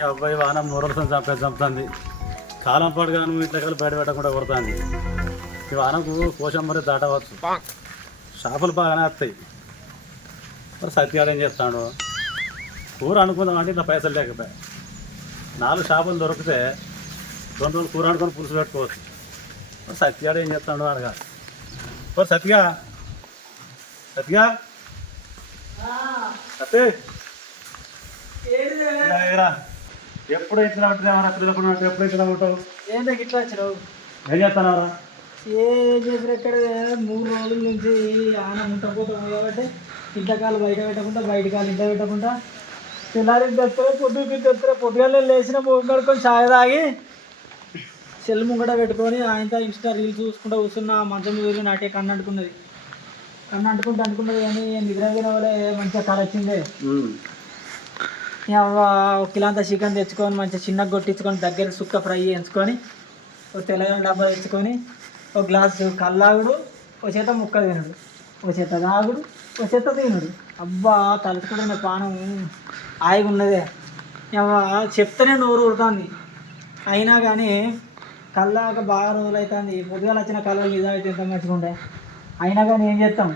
ఈ అబ్బాయి వాన మూరలతో చంపే చంపుతుంది. కాలం నువ్వు ఇంట్లో కలిసి బయట పెట్టకుండా కొడుతుంది. ఈ వానకు కోశం మరి దాటవచ్చు. చేపలు బాగానే వస్తాయి. మరి సత్యాలు ఏం చేస్తాడు? కూర అనుకుందాం అంటే ఇంత పైసలు లేకపోయా? నాలుగు చేపలు దొరికితే రెండు రోజులు కూర అనుకొని పులుసు పెట్టుకోవచ్చు. మరి సత్యాడు ఏం చేస్తాడు అడగా. మరి సత్యగా సత్యగా సత్య. ఎప్పుడు ఇట్లా ఉంటుందేమో పిల్లలు ఎప్పుడు ఇట్లా ఉంటావు? ఏంటో ఇట్లా వచ్చినావు? ఏం చేస్తున్నావురా? ఏం చేసిన ఇక్కడ మూడు రోజుల నుంచి ఆన ముంటపోతాం కాబట్టి ఇంతకాలు బయట పెట్టకుండా బయట కాలు ఇంట పెట్టకుండా తెల్లారి తెత్తరే పొద్దుకి తెత్తరే పొద్దుగాలే లేచిన ముఖం కడుక్కొని ఛాయ్ తాగి సెల్ ముంగట పెట్టుకొని ఆయనతో ఇన్స్టా రీల్స్ చూసుకుంటూ కూర్చున్న మంచం మీద నాటే కన్ను అంటుకున్నది. కన్ను అంటుకుంటూ అంటుకున్నది కానీ నిద్ర వల్లే మంచిగా కళ వచ్చింది ఒక కిలోంత చికెన్ తెచ్చుకొని మంచిగా చిన్నగా కొట్టించుకొని దగ్గర సుక్క ఫ్రై చేయించుకొని ఒక తెలంగాణ డబ్బా తెచ్చుకొని ఒక గ్లాసు కల్లాగుడు ఒక చేత ముక్క తినడు. ఒక చేత తాగుడు ఒక చేత తినడు. అబ్బా తలుచుకుంటున్న పానం హాయిగా ఉన్నదే ఎవ్వ చెప్తేనే నోరు ఊరుతుంది. అయినా కానీ కల్లాక బాగా రోజులు అవుతుంది పొద్దుగాల వచ్చిన కళ్ళు ఇదా ఎంత మంచిగా ఉండే అయినా కానీ ఏం చేస్తాం?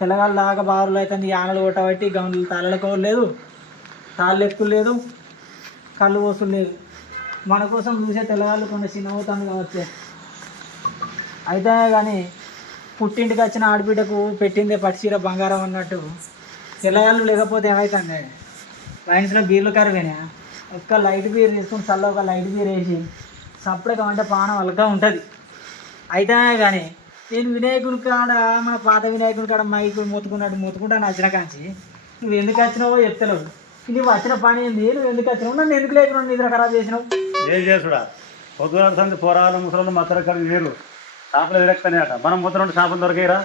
తెల్లగాలు దాకా బాగా రోజులు అవుతుంది ఆనలు కొట్టబట్టి గౌన్లు తలలకు లేదు తాళ్ళు ఎక్కువ లేదు కళ్ళు పోసులు మన కోసం చూసే తెల్లవాళ్ళు కొంత చిన్న అవుతుంది కావచ్చు. అయితే కానీ పుట్టింటికి వచ్చిన ఆడబిడ్డకు పెట్టిందే పట్టుచీర బంగారం అన్నట్టు. తెల్లగాళ్ళు లేకపోతే ఏమవుతుంది వైన్స్లో బీర్లు కరివేనా? ఒక్క లైట్ బీర్ తీసుకుని చల్ల ఒక లైట్ బీర్ వేసి సప్పుడే అంటే పానం అలగా ఉంటుంది. అయితే కానీ నేను వినాయకుని కాడ మన పాత వినాయకుని కాడ మైకు మూతుకున్నట్టు మూతుకుంటా నచ్చిన కాంచి. నువ్వు ఎందుకు వచ్చినావో చెప్తలేవు. నువ్వు వచ్చిన పని ఏంది? నువ్వు ఎందుకు వచ్చినావు? నన్ను ఎందుకు లేకుండా నిద్ర ఖరాబ్ చేసినావు? ఏం చేసుడా? పొద్దున పోరాలు ముసలు మత్తర కడిగి వేరు చేపలు అట మనం మొత్తం రెండు చేపలు దొరికాయిరా?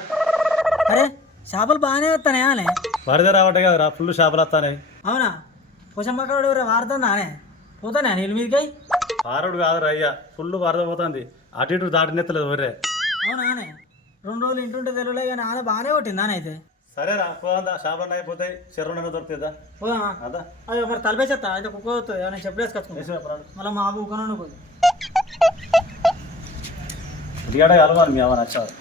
అరే చేపలు బాగానే వస్తానే అనే వరద రావట్టే కదరా ఫుల్ చేపలు వస్తానే. అవునా? వాడుతుందా అనే పోతానే నీళ్ళ మీదకి? పారుడు కాదురా అయ్యా ఫుల్ వరద పోతుంది. అటు ఇటు దాటినెత్తలేదు ఒరే అవునా అనే రెండు రోజులు ఇంటుంటే తెలియలే కానీ ఆన బాగానే కొట్టింది ఆనే అయితే. సరేరా పోదా చేపలు అయిపోతాయి చెరువు దొరుకుతుందా పోదామా అదా. అయ్యో మరి తలపేసేస్తా అయితే కుక్క వేసి మళ్ళీ మా పోదు ఉడిగాడ కలవాలి మీ అమ్మ నచ్చారు.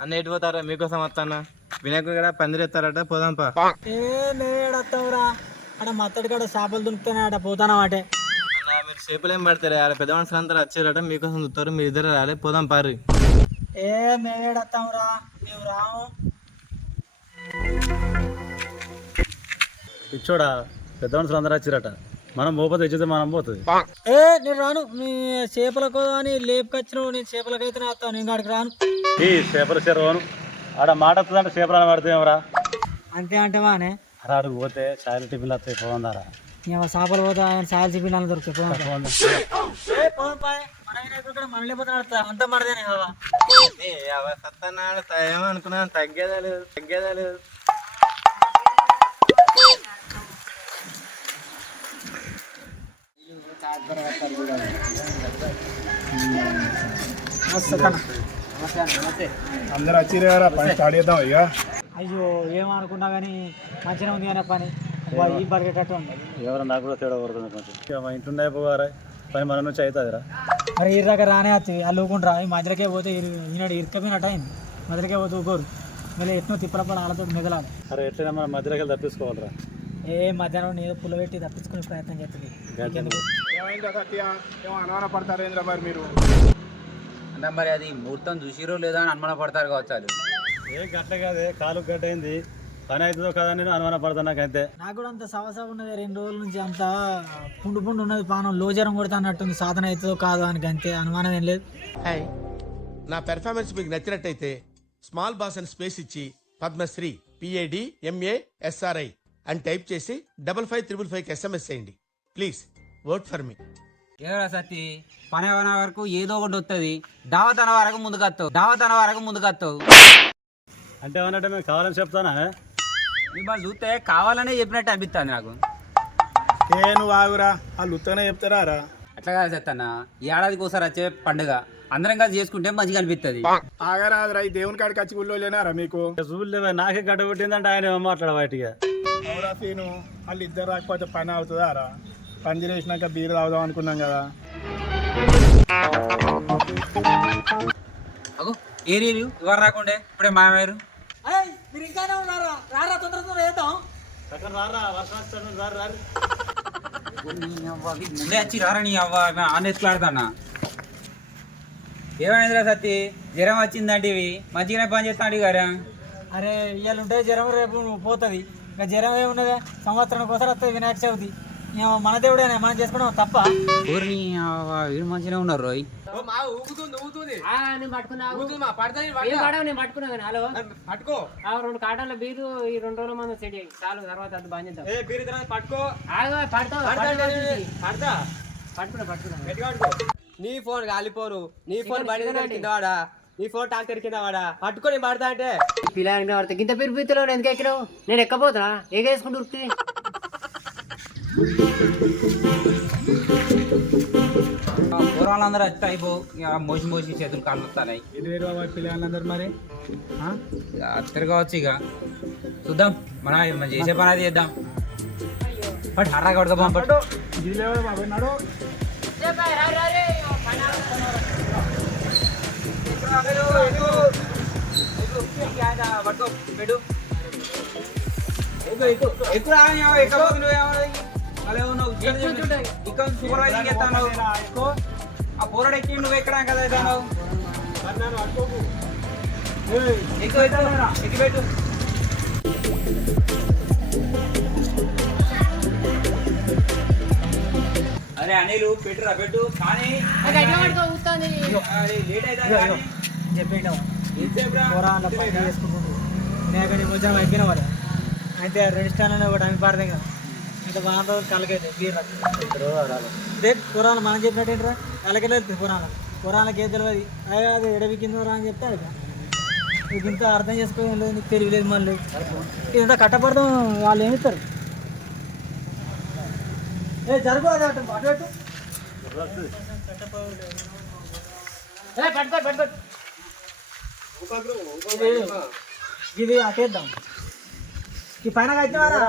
అన్న ఎటు పోతారా? మీకోసం వస్తానా? వినాయకుడు కూడా పందిరెత్తారట పోదాంపా. ఏ మేడత్తావురా అక్కడ మత్తడి కాడ చేపలు దునుకుతానే అక్కడ పోతానా అన్న మీరు చేపలు ఏం పడతారు? ఆడ పెద్ద మనుషులు అందరూ వచ్చారట మీకోసం చూస్తారు మీరు ఇద్దరు రాలే పోదాం పారు. ఏ మేడత్తావురా మేము రాము. ఇచ్చోడా పెద్ద మనుషులు అందరూ వచ్చిరట. మనం పోతే ఇచ్చితే మనం పోతుంది. ఏ నేను రాను. నీ చేపలకు అని లేపుకొచ్చినావు నేను చేపలకైతే వస్తాను. నేను కాడికి రాను. ఈ చేపల చెరువును. ఆడ మాట వస్తుందంటే చేపలు పడితేమరా అంతే అంటేవానే అరే ఆడికి పోతే చాయలు టిఫిన్లు వస్తాయి పోందారా మేము చేపలు పోతా దొరుకుతాయి. మన వినాయకుడు కూడా మన లేకపోతే నడుస్తా. అంతా మనదేనే కదా సత్తన్నాడు ఏమనుకున్నాను తగ్గేదా లేదు తగ్గేదా లేదు. అందరు వచ్చిరా పని స్టార్ట్ చేద్దాం ఇక అయ్యో ఏమనుకున్నా కానీ మంచిగా ఉంది కానీ పని. ఈ బరిగేటట్టు ఉంది. ఎవరు నాకు కూడా తేడా కొడుతుంది కొంచెం. మా ఇంట్లో అయిపోగారా పని మన నుంచి అవుతుందిరా మరి ఈ దగ్గర రానే వస్తుంది వాళ్ళు ఊకుంటారా ఈ మధ్యలోకే పోతే ఈనాడు ఇరుకపోయినట్టు అయింది. మధ్యలోకే పోతే ఊకోరు. మళ్ళీ ఎట్నో తిప్పలపడ వాళ్ళతో మెదలాలి. అరే ఎట్లయినా మనం మధ్యలోకి వెళ్ళి తప్పించుకోవాలిరా. ఏ మధ్యాహ్నం నేను పుల్ల పెట్టి తప్పించుకునే ప్రయత్నం చేస్తుంది. నీకెందుకు? ఏమైందా సత్య ఏమో అనుమాన పడతారేంద్ర మరి మీరు? అంటే మరి అది ముహూర్తం చూసిరో లేదా అని అనుమాన పడతారు కావచ్చు ఏ గట్ల కాదే కాలు గట్ట అయింది. పని అవుతుందో కదా నేను అనుమానం పడతాను నాకైతే. నాకు కూడా అంత సవసా ఉన్నది రెండు రోజుల నుంచి అంత పుండు పుండు ఉన్నది పానం లోజరం కొడతా అన్నట్టుంది సాధన అవుతుందో కాదో అని అంతే అనుమానం ఏం లేదు. హాయ్ నా పెర్ఫార్మెన్స్ మీకు నచ్చినట్టయితే స్మాల్ బాస్ అని స్పేస్ ఇచ్చి Padmashri P A D M A SRI అని టైప్ చేసి డబల్ ఫైవ్ త్రిబుల్ ఫైవ్కి ఎస్ఎంఎస్ చేయండి. ప్లీజ్ వర్క్ ఫర్ మీ ఏరా సత్తి? పని వరకు ఏదో ఒకటి వస్తుంది దావత్ అనే వరకు ముందుకు వస్తావు. దావత్ అనే వరకు ముందుకు వస్తావు. అంటే ఏమన్నట్టే మేము కావాలని చెప్తానా? మిమ్మల్ని చూస్తే కావాలనే చెప్పినట్టు అనిపిస్తుంది నాకు. ఏ నువ్వు ఆగురా. వాళ్ళు ఉత్తగానే చెప్తారా రా. అట్లా కాదు సత్తన్న ఏడాదికి ఒకసారి వచ్చే పండుగ. అందరం కలిసి చేసుకుంటే మంచిగా అనిపిస్తుంది ఆగరాదురా ఈ దేవుని కాడికి వచ్చి ఊళ్ళో లేనారా మీకు? చూడలేవా నాకే గడ్డ కొట్టిందంటే ఆయన ఏమో మాట్లాడ బయటిగా అవురా సీను వాళ్ళు ఇద్దరు రాకపోతే పని అవుతుందా రా? పని చేసినాక బీరు తాగుదాం అనుకున్నాం కదా. అగో ఏరియలు ఎవరు రాకుండే? ఇప్పుడే మామయ్యారు ఏయ్, మీరు ఇంకానే ఉన్నారా? రారా తొందర తొందర వేద్దాం రారా వర్షం రారు, రారు. ముందే వచ్చి రారా నీ అవ్వ ఆన్ ఎత్తులాడుతానా ఏమైందిరా సత్తి? జ్వరం వచ్చిందంటే ఇవి. మంచిగానే పని చేస్తాడు గారా. అరే ఇవాళ ఉంటే జ్వరం రేపు పోతుంది. ఇంకా జ్వరం ఏమున్నదే సంవత్సరానికి ఒకసారి వస్తుంది వినాయక చవితి. మన దేవుడేనే మనం చేసుకున్నాం తప్ప. ఊరిని వీరు మంచిగానే ఉన్నారు రోయ్. పట్టుకో. రెండు కాటాల బీరు ఈ రెండు రోజుల మంది సెట్ చేయి చాలు తర్వాత అది బాగా చేద్దాం. పట్టుకో. పడతా పట్టుకున్నా పట్టుకున్నా. నీ ఫోన్ కాలిపోరు. నీ ఫోన్ కింద వాడా? నీ ఫోన్ ట్రాక్టర్ కింద వాడా? పట్టుకొని పడతా అంటే. పిల్లలకి పడతా గింత పేరు పీతలో ఎందుకు ఎక్కినావు? నేను ఎక్కపోతున్నా ఏగేసుకుంటూ ఉరుకుతుంది కూరగాయలందరూ వచ్చి అయిపో మోసి మోసి చేతులు వేరు పిల్లలందరూ మరి అత్తరు కావచ్చు ఇక చూద్దాం మన మనం చేసే పని అది చేద్దాం బట్ హర్రా కొడక పంపట్టు ఇది లేవు బాబు నాడు ఇక్కడ సూపర్వైజింగ్ చేస్తాను ఆ పోరాడు ఎక్కి నువ్వు ఎక్కడ కదా అవుతాను ఎక్కువ ఎక్కి పెట్టు అరే అనిలు పెట్టురా పెట్టు కానీ లేట్? కూరగాయల పని చేసుకుంటుండ్రు వినాయక నిమజ్జనం ఎక్కిన వాడు అయితే రెడ్ స్టాండ్ అనే ఒకటి అమి పారదే కదా. ఇంత బాగా రోజులు కలకైతే బీర్ అదే కూరగాయలు మనం చెప్పినట్టేంట్రా కలకెళ్ళి కూరగాయలు కూరగాయలకి ఏం తెలియదు. అదే అది ఎడవికిందోరా అని చెప్తే అది ఇది ఇంత అర్థం చేసుకోలేదు నీకు తెలియలేదు మళ్ళీ. ఇదంతా కట్టపడతాం వాళ్ళు ఏమిస్తారు ఏ జరుగు అది అటు అటు అటు పట్టుకో పట్టుకో. ఇది అటేద్దాం ఈ పైన కట్టినారా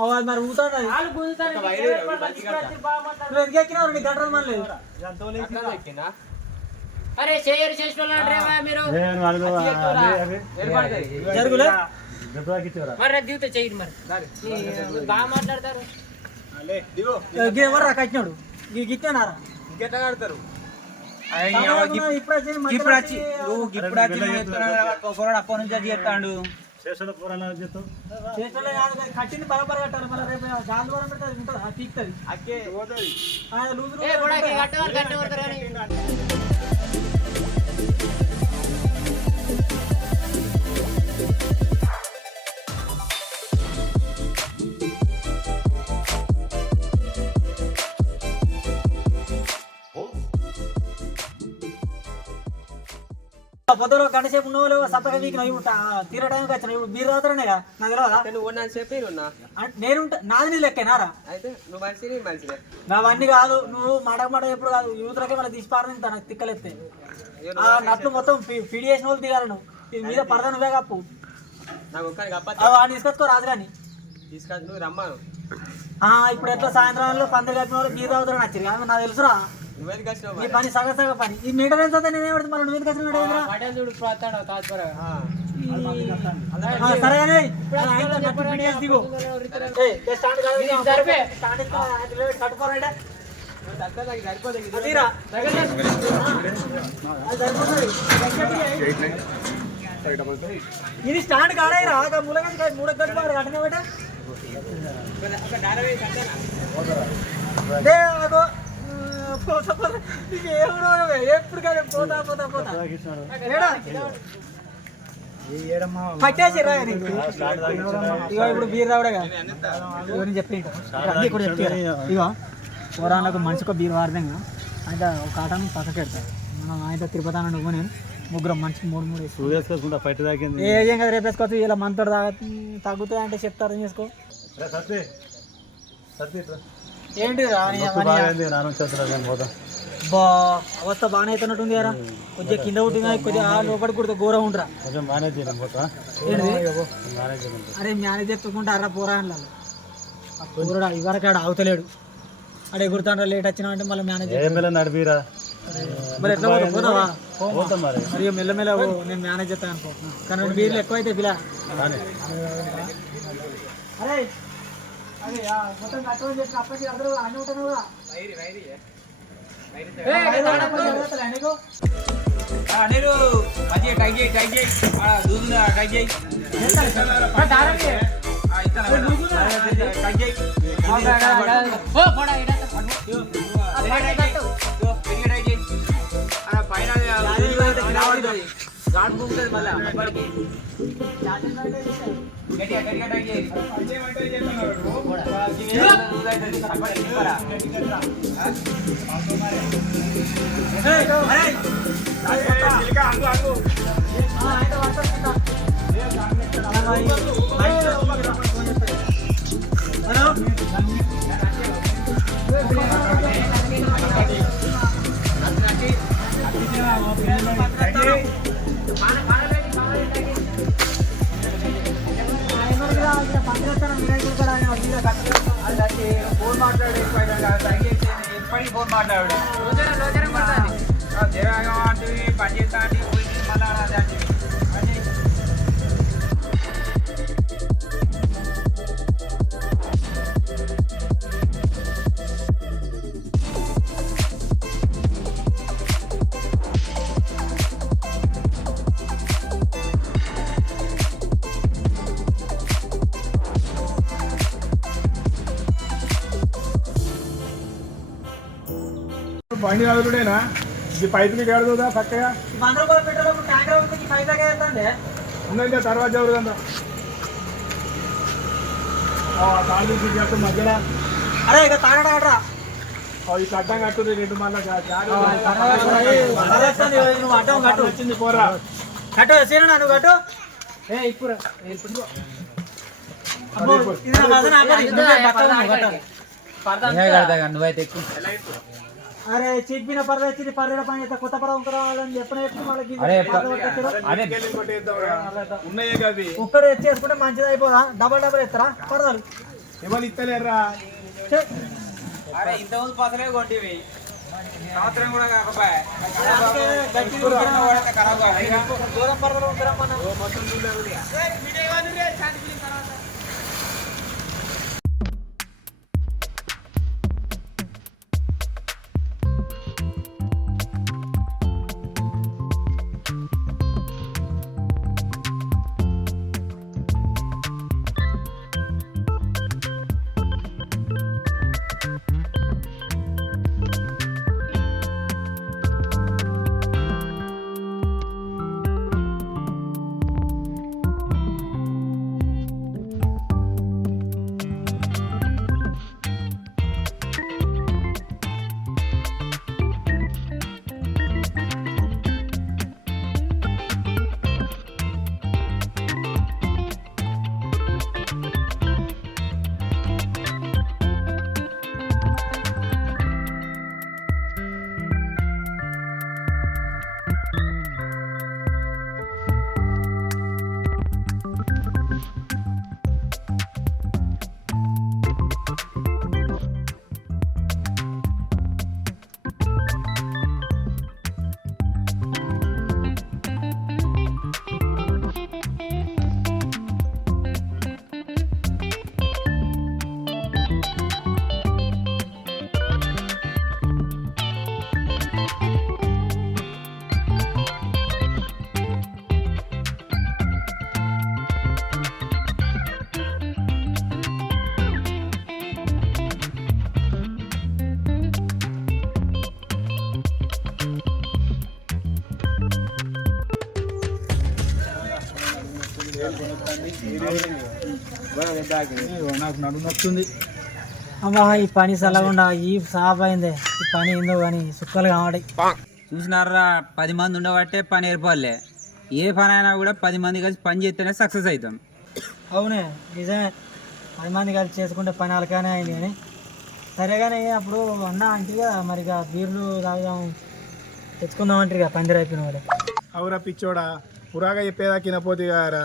అవ్వాలి మరి ఊతాడు. నువ్వు ఎందుకు ఎక్కినావు? నీ గంటలు లేదు అరే చేయరు చేసిన మీరు. జరుగులే? దిగుతా బాగా మాట్లాడతారు. ఎవరు కట్టినాడు? గిట్టినారా ఇప్పుడు వచ్చి నువ్వు వచ్చి అప్పటి నుంచి అది చెప్తాడు చేసిన పురాణాలు చెప్తావు చేతుల్లో కాదు కట్టింది బరాబర్ కట్టాలి. మళ్ళీ రేపు దాని ద్వారా పెడితే అది ఉంటుంది. లూజు లూజు ఏ పొద్దులో గంట సేపు ఉన్నావు లేవో సత్తగా వీక్ నవ్వు తీర టైంకి వచ్చిన ఇప్పుడు బీర్ తాగుతారనే కదా? నాకు తెలియదా నువ్వు నన్ను చెప్పి నేను నాది నీ లెక్కేనారా అయితే నువ్వు మనిషి కాదు. నువ్వు మాట మాట ఎప్పుడు కాదు. యూత్లకే మళ్ళీ తీసి పారని తన తిక్కలెత్తే. ఆ నట్లు మొత్తం ఫిడి చేసిన వాళ్ళు దిగాలి నువ్వు. మీద పడదా నువ్వే కప్పు. నాకు తీసుకొచ్చుకో రాజు కానీ తీసుకొచ్చి నువ్వు రమ్మాను. ఆ, ఇప్పుడు ఎట్లా సాయంత్రంలో పందిరి కట్టిన వాళ్ళు తాగుతారని వచ్చింది ఆమె నాకు తెలుసురా. నీ పని సగ సగ పని. ఈ మీటర్ ఎంత నేను ఏమిటి మళ్ళీ నువ్వు ఎందుకు మీటర్ చూడు పోతాడు తాత్పరగా ఆ, సరే కానీ ఆ, ఆయనతో కట్టు పెట్టేసి దిగు. కట్టుకోరంటే. ఇది స్టాండ్ కాడేరా మూలగా మూడు కట్టుకోవాలి కట్టనే పెట్టే దే, పోతా, పోతా. ఇది ఏమో ఎప్పుడు కానీ పోతా పోతా పోతా ఏడా? పట్టేసి ఇగో ఇప్పుడు బీర్ చెప్పి ఇగో మనిషికి బీర్ వారదంగా అయితే ఒక ఆటను పక్కకి మనం ఆయన తిరుపతి అని నువ్వు నేను ముగ్గురం మనిషికి మూడు మూడు వేసుకో పట్టి తాగింది ఏం కదా రేపేసుకోవచ్చు ఇలా మనతో తాగు తగ్గుతుంది అంటే చెప్తారు చేసుకో సత్య సత్య ఏంటి రాని బా అవస్థ బాగానే అవుతున్నట్టుంది కదా కొద్దిగా కింద పుట్టిందా కొద్దిగా ఆ లోపల కూడా ఘోరం ఉండరా. అరే మేనేజ్ చెప్పుకుంటే అర్ర పోరా అని ఆ కూరడు ఇవరకు ఆడ అవుతలేడు ఆడ ఎగురుతాండ్రా లేట్ వచ్చినా అంటే మళ్ళీ మేనేజ్ నడిపిరా? మరి ఎట్లా పోతావు? పోతావా పోతాం మరి. మెల్లమెల్ల నేను మేనేజ్ చేస్తాను అనుకో. కానీ రెండు బీర్లు ఎక్కువ అయితే పిల్ల. అరే మొత్తం కట్టమని చెప్పి అప్పటి అందరూ అన్నీ ఉంటాను కదా నీకు నేను మంచిగా టై చేయి టై చేయి దూదుగా టై చేయి ఆ, ఇస్తాను, ఇస్తాను. టై చేయి. ఇదిగో, పెరిగే టై చేయి. ఇదిగో, పెరిగే టై చేయి. ఆ, పైన అది దూదుగా కింద పడుతుంది. గాడ్ పుంగుతుంది మళ్ళా అప్పటికి. గట్టిగా గట్టిగా టై చేయి. ఇదిగో, దూదుగా అవుతుంది. అప్పటికి తిప్పరా. ఫోన్ మాట్లాడు చేసి ఎప్పటికీ ఫోన్ మాట్లాడు జరగా అంటే పని చేస్తా అంటే మళ్ళా అదే. బండి కదులుడేనా ఇది పైపులు కడుతుందా చక్కగా వంద రూపాయల పెట్రోల్ ట్యాంకర్ అవుతుంది పైసా వెళ్తాండి ఉందంటే తర్వాత జరుగుతుందా కాళ్ళు మధ్యలో. అరే ఇక తాగడా ఆడరా. ఆ, ఈ కట్టం కట్టుంది రెండు మళ్ళీ కట్టు. వచ్చింది పోరా. కట్టు సీనా నువ్వు కట్టు. ఏ ఇప్పుడు. నువ్వైతే ఎక్కువ. అరే చెప్పిన పర్ద వచ్చింది పర్రెడ పని చేస్తే కొత్త పర్వ రావాలని చెప్పిన వాళ్ళకి ఉన్నాయే కవి ఒక్కడు ఎచ్చేసుకుంటే మంచిది అయిపోదా? Double double ఎత్తరా? పర్దాలు ఎవరు ఇస్తలేరా అరే ఇంత ముందు పసలే కొంటివి సంవత్సరం కూడా కాకపోయా. దూరం పర్దలు ఉందరమ్మా నాకు నడుము నొస్తుంది అమ్మా ఈ పని చల్లకుండా ఈ సాఫ్ అయిందే. ఈ పని ఏందో కానీ సుక్కలు కావాలి చూసినారా పది మంది ఉండబట్టే పని ఏర్పడలే. ఏ పని అయినా కూడా పది మంది కలిసి పని చేస్తేనే సక్సెస్ అవుతాం. అవునే నిజమే. పది మంది కలిసి చేసుకుంటే పని అలకానే అయింది కానీ. సరే కానీ అప్పుడు అన్న అంటే మరి ఇక బీర్లు తాగుదాం తెచ్చుకుందాం అంటే ఇక పందిరి అయిపోయిన వాడు. అవురా పిచ్చోడా పురాగా చెప్పేదా కినపోతే గారా